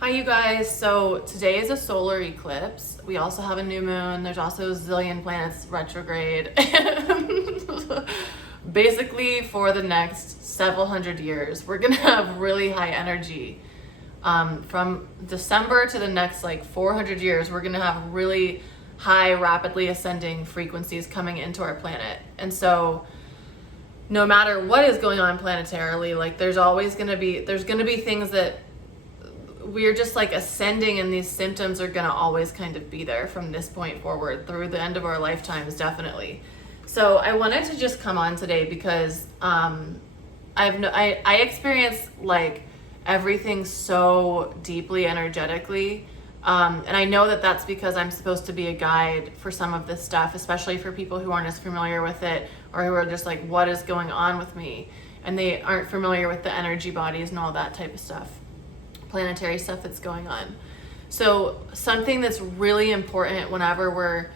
Hi you guys, so today is a solar eclipse. We also have a new moon. There's also a zillion planets retrograde. Basically for the next several hundred years, we're gonna have really high energy. From December to the next 400 years, we're gonna have really high, rapidly ascending frequencies coming into our planet. And so no matter what is going on planetarily, there's gonna be things that we're just ascending, and these symptoms are going to always kind of be there from this point forward through the end of our lifetimes, definitely. So I wanted to just come on today because I experience everything so deeply energetically, and I know that that's because I'm supposed to be a guide for some of this stuff, especially for people who aren't as familiar with it, or who are just what is going on with me, and they aren't familiar with the energy bodies and all that type of stuff, planetary stuff that's going on. So something that's really important whenever we're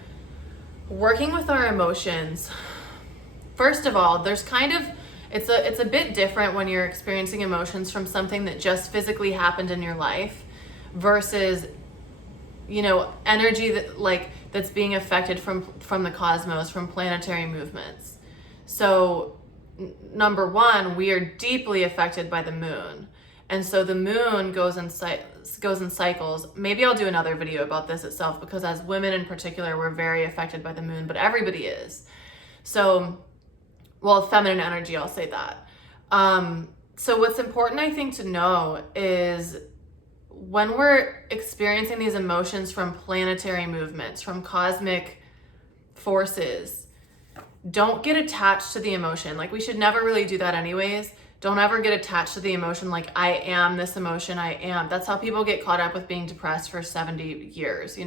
working with our emotions, first of all, there's it's a bit different when you're experiencing emotions from something that just physically happened in your life versus energy that's being affected from the cosmos, from planetary movements. So number one, we are deeply affected by the moon. And so the moon goes in cycles. Maybe I'll do another video about this itself, because as women in particular, we're very affected by the moon, but everybody is. So, feminine energy, I'll say that. So what's important, I think, to know is when we're experiencing these emotions from planetary movements, from cosmic forces, don't get attached to the emotion. We should never really do that anyways. Don't ever get attached to the emotion I am this emotion, I am. That's how people get caught up with being depressed for 70 years,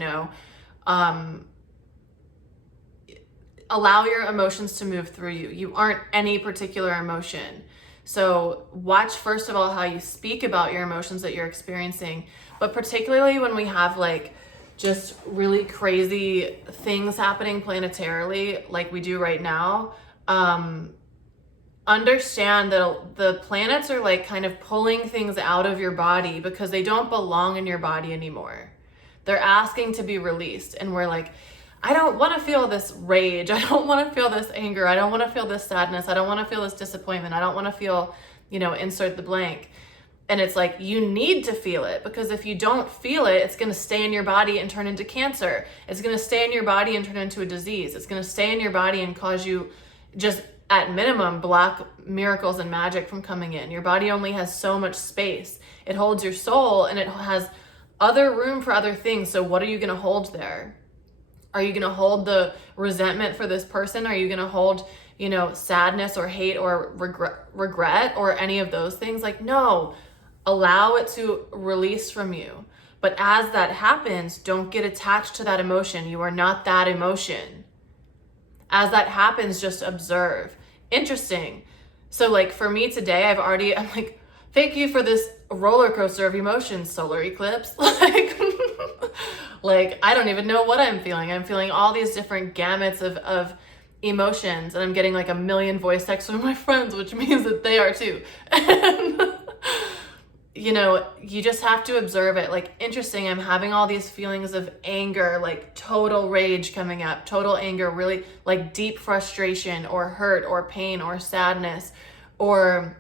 Allow your emotions to move through you. You aren't any particular emotion. So watch, first of all, how you speak about your emotions that you're experiencing, but particularly when we have just really crazy things happening planetarily like we do right now, understand that the planets are kind of pulling things out of your body because they don't belong in your body anymore. They're asking to be released, and we're I don't want to feel this rage. I don't want to feel this anger. I don't want to feel this sadness. I don't want to feel this disappointment. I don't want to feel, insert the blank. And it's you need to feel it, because if you don't feel it, it's going to stay in your body and turn into cancer. It's going to stay in your body and turn into a disease. It's going to stay in your body and cause you, just at minimum, block miracles and magic from coming in. Your body only has so much space. It holds your soul, and it has other room for other things. So what are you going to hold there? Are you going to hold the resentment for this person? Are you going to hold, sadness or hate or regret or any of those things? No, allow it to release from you. But as that happens, don't get attached to that emotion. You are not that emotion. As that happens, just observe. Interesting. So for me today, I'm thank you for this roller coaster of emotions, solar eclipse. I don't even know what I'm feeling. I'm feeling all these different gamuts of emotions, and I'm getting a million voice texts from my friends, which means that they are too. And, you just have to observe it. Interesting, I'm having all these feelings of anger, total rage coming up, total anger, really deep frustration or hurt or pain or sadness or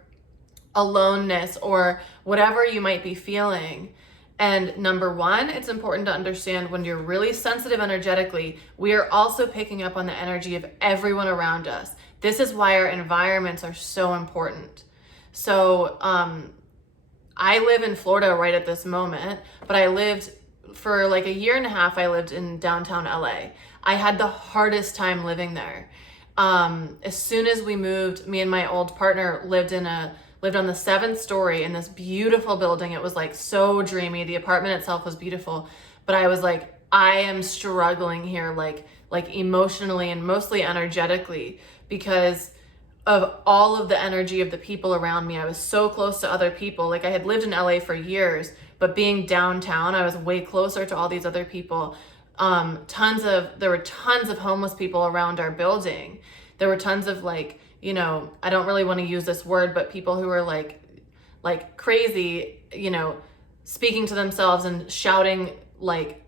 aloneness or whatever you might be feeling. And number one, it's important to understand when you're really sensitive energetically, we are also picking up on the energy of everyone around us. This is why our environments are so important. So, I live in Florida right at this moment, but I lived for a year and a half, I lived in downtown LA. I had the hardest time living there. As soon as we moved, me and my old partner lived on the 7th story in this beautiful building. It was so dreamy. The apartment itself was beautiful, but I was I am struggling here, emotionally and mostly energetically, because of all of the energy of the people around me. I was so close to other people. I had lived in LA for years, but being downtown, I was way closer to all these other people. There were tons of homeless people around our building. There were tons of I don't really want to use this word, but people who were crazy, speaking to themselves and shouting like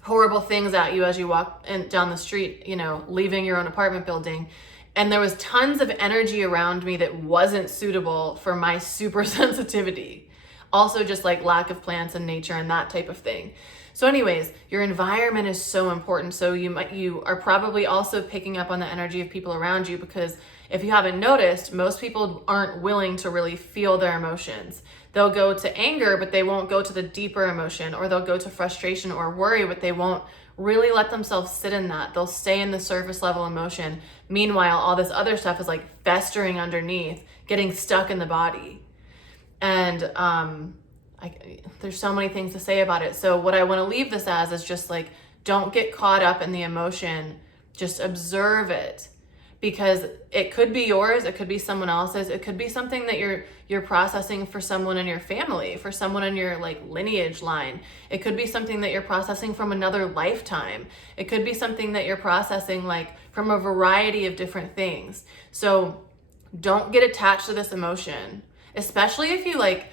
horrible things at you as you walk down the street, leaving your own apartment building. And there was tons of energy around me that wasn't suitable for my super sensitivity. Also just like lack of plants and nature and that type of thing. So anyways, your environment is so important. So you are probably also picking up on the energy of people around you, because if you haven't noticed, most people aren't willing to really feel their emotions. They'll go to anger, but they won't go to the deeper emotion, or they'll go to frustration or worry, but they won't really let themselves sit in that. They'll stay in the surface level emotion. Meanwhile, all this other stuff is like festering underneath, getting stuck in the body. And there's so many things to say about it. So what I want to leave this as is just like, don't get caught up in the emotion. Just observe it, because it could be yours. It could be someone else's. It could be something that you're processing for someone in your family, for someone in your like lineage line. It could be something that you're processing from another lifetime. It could be something that you're processing like from a variety of different things. So don't get attached to this emotion, especially if you like,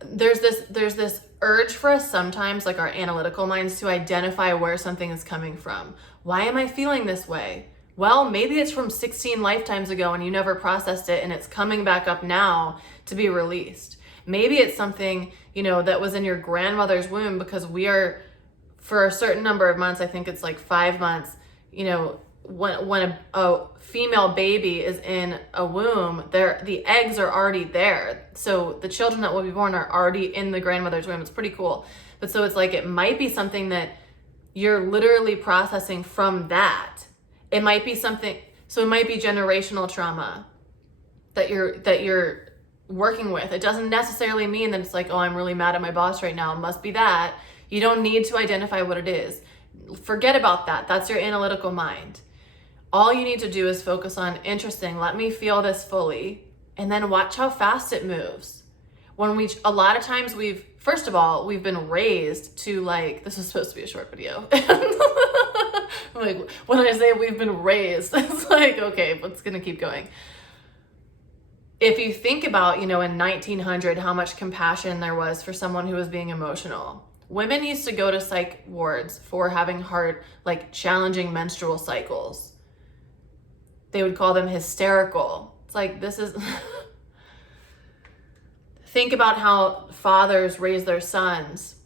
there's this urge for us sometimes, like our analytical minds, to identify where something is coming from. Why am I feeling this way? Well, maybe it's from 16 lifetimes ago and you never processed it and it's coming back up now to be released. Maybe it's something, that was in your grandmother's womb, because we are, for a certain number of months, I think it's like 5 months, when a female baby is in a womb, the eggs are already there. So the children that will be born are already in the grandmother's womb. It's pretty cool. But so it's like, it might be something that you're literally processing from that. It might be something, so it might be generational trauma that you're working with. It doesn't necessarily mean that it's like, oh, I'm really mad at my boss right now. It must be that. You don't need to identify what it is. Forget about that. That's your analytical mind. All you need to do is focus on, interesting, let me feel this fully, and then watch how fast it moves. A lot of times first of all, we've been raised to like, this is supposed to be a short video. Like, when I say we've been raised, it's like, okay, but it's gonna keep going. If you think about, in 1900, how much compassion there was for someone who was being emotional. Women used to go to psych wards for having hard, like challenging menstrual cycles. They would call them hysterical. It's like, this is, think about how fathers raised their sons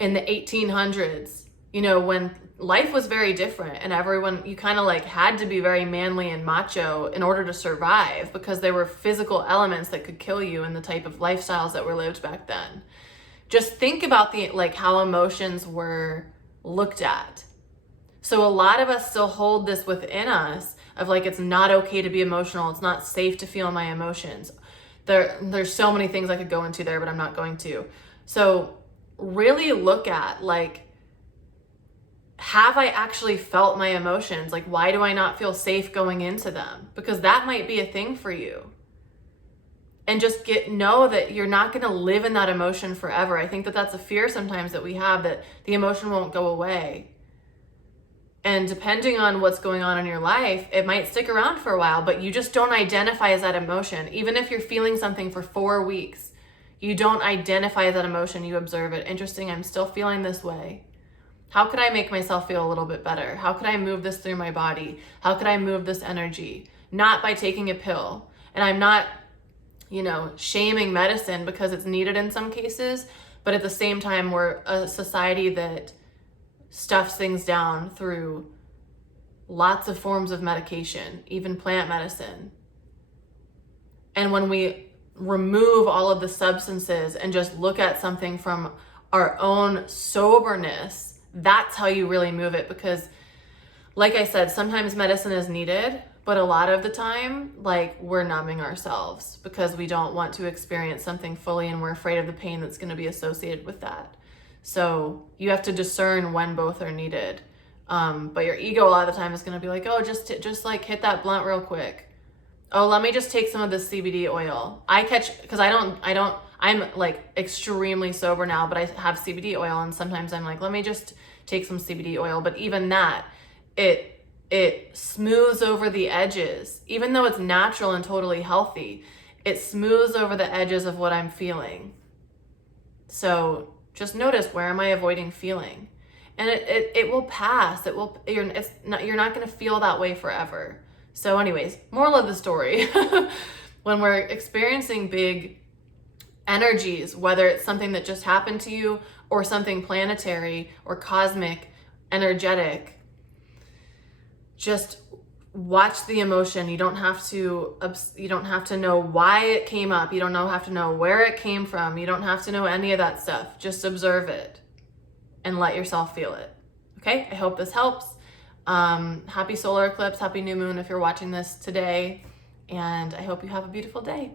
in the 1800s, when life was very different and everyone, you kind of like had to be very manly and macho in order to survive, because there were physical elements that could kill you in the type of lifestyles that were lived back then. Just think about how emotions were looked at. So a lot of us still hold this within us of like, it's not okay to be emotional. It's not safe to feel my emotions. There's so many things I could go into there, but I'm not going to. So really look at like, have I actually felt my emotions? Like, why do I not feel safe going into them? Because that might be a thing for you. And just know that you're not going to live in that emotion forever. I think that that's a fear sometimes that we have, that the emotion won't go away. And depending on what's going on in your life, it might stick around for a while, but you just don't identify as that emotion. Even if you're feeling something for 4 weeks, you don't identify as that emotion, you observe it. Interesting, I'm still feeling this way. How could I make myself feel a little bit better? How could I move this through my body? How could I move this energy? Not by taking a pill. And I'm not, shaming medicine, because it's needed in some cases, but at the same time, we're a society that stuffs things down through lots of forms of medication, even plant medicine. And when we remove all of the substances and just look at something from our own soberness, that's how you really move it. Because like I said, sometimes medicine is needed, but a lot of the time, like, we're numbing ourselves because we don't want to experience something fully and we're afraid of the pain that's going to be associated with that. So you have to discern when both are needed. But your ego a lot of the time is going to be like, oh, just like hit that blunt real quick. Oh, let me just take some of this CBD oil. Because I'm like extremely sober now, but I have CBD oil, and sometimes I'm like, let me just take some CBD oil. But even that, it smooths over the edges. Even though it's natural and totally healthy, it smooths over the edges of what I'm feeling. So just notice, where am I avoiding feeling? And it will pass. You're not going to feel that way forever. So anyways, moral of the story, when we're experiencing big energies, whether it's something that just happened to you or something planetary or cosmic, energetic, just watch the emotion. You don't have to know why it came up. You don't have to know where it came from. You don't have to know any of that stuff. Just observe it and let yourself feel it. Okay? I hope this helps. Happy solar eclipse, happy new moon if you're watching this today, and I hope you have a beautiful day.